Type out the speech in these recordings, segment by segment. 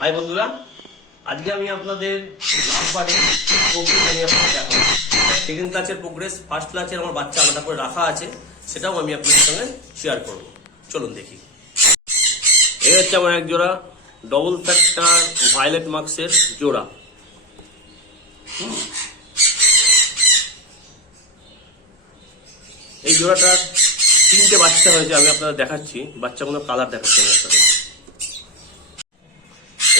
High বন্ধুরা, আজকে আমি আপনাদের সেকেন্ড ক্লাসের প্রোগ্রেস, ফার্স্ট ক্লাসের আমার বাচ্চা আলাদা করে রাখা আছে, সেটাও আমি আপনাদের সঙ্গে শেয়ার করব। চলুন দেখি। এই হচ্ছে আমার এক জোড়া ডবল ফ্যাক্টর ভায়োলেট মার্কসের জোড়া। এই জোড়াটার 3টে বাচ্চা হয়েছে, আমি আপনাদের দেখাচ্ছি। বাচ্চাগুলো কালার দেখাচ্ছি আমি আপনাদের।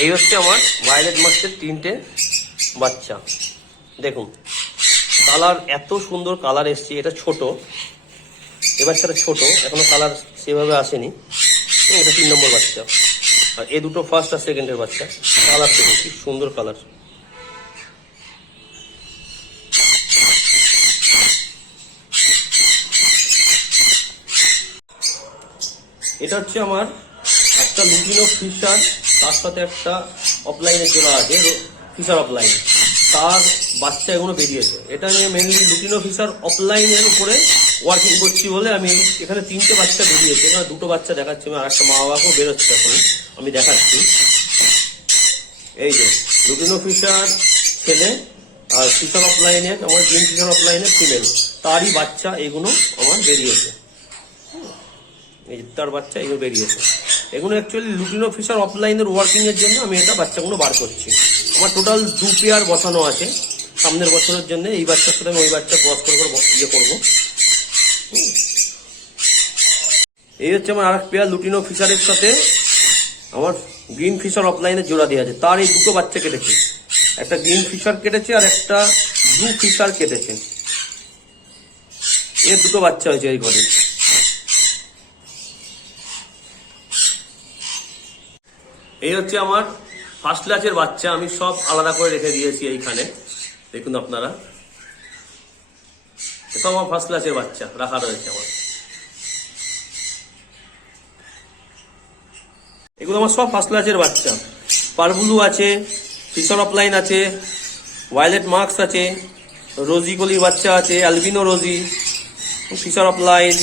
এই হচ্ছে আমার ভায়োলেট মার্কসের 3টে বাচ্চা। দেখুন কালার, এত সুন্দর কালার এসছে। এটা ছোট, এ বাচ্চাটা ছোট, এখনো কালার সেভাবে আসেনি। এটা 3 নম্বর বাচ্চা। আর এই দুটো ফার্স্ট আর সেকেন্ডের বাচ্চা। কালার দেখুন কি সুন্দর কালার। এটা হচ্ছে আমার একটা লুটিনো ফিশার, তার সাথে একটা অফলাইনের জোড়া আছে, ফিশার অফলাইন। তার বাচ্চা এগুলো বেরিয়েছে। এটা আমি মেনলি লুটিনো ফিশার অফলাইনের উপরে ওয়ার্কিং করছি বলে আমি এখানে 3টে বাচ্চা বেরিয়েছে। এখানে 2টো বাচ্চা দেখাচ্ছি আমি, আর একটা মা বাবাকেও বেরোচ্ছে এখন আমি দেখাচ্ছি। এই যে লুটিনো ফিশার ছেলে আর ফিশার অফলাইনের, আমার গ্রিন ফিশার অফলাইনের ফিমেল, তারই বাচ্চা এগুলো আমার বেরিয়েছে। এই তার বাচ্চা এগুলো বেরিয়েছে। এগুলো অ্যাকচুয়ালি লুটিনো ফিশার অফলাইনের ওয়ার্কিং এর জন্য আমি এটা বাচ্চাগুলো বার করছি। আমার টোটাল 2 পেয়ার বসানো আছে সামনের বছরের জন্য। এই বাচ্চার সাথে আমি ওই বাচ্চা ক্রস করে ইয়ে করবো। এই হচ্ছে আমার আরেক পেয়ার লুটিনো ফিশারের সাথে আমার গ্রিন ফিশার অফলাইনের জোড়া দেওয়া আছে। তার এই 2টো বাচ্চা কেটেছে, একটা গ্রিন ফিশার কেটেছে আর একটা ব্লু ফিশার কেটেছে। এর 2টো বাচ্চা হয়েছে এই ঘরে। এই হচ্ছে আমার ফার্স্ট ক্লাসের বাচ্চা, আমি সব আলাদা করে রেখে দিয়েছি এইখানে। দেখুন আপনারা, এটা আমার ফার্স্ট ক্লাসের বাচ্চা রাখা রয়েছে আমার। এগুলো আমার সব ফার্স্ট ক্লাসের বাচ্চা। পারবুলু আছে, ফিশার অফলাইন আছে, ভায়োলেট মার্কস আছে, রোজি কলির বাচ্চা আছে, অ্যালবিনো রোজি, ফিশার অফলাইন,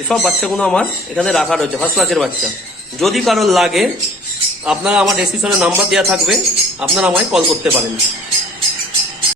এসব বাচ্চাগুলো আমার এখানে রাখা রয়েছে, ফার্স্ট ক্লাসের বাচ্চা। যদি কারোর লাগে আপনারা আমার ডেসক্রিপশনে নাম্বার দেওয়া থাকবে, আপনারা আমায় কল করতে পারেন।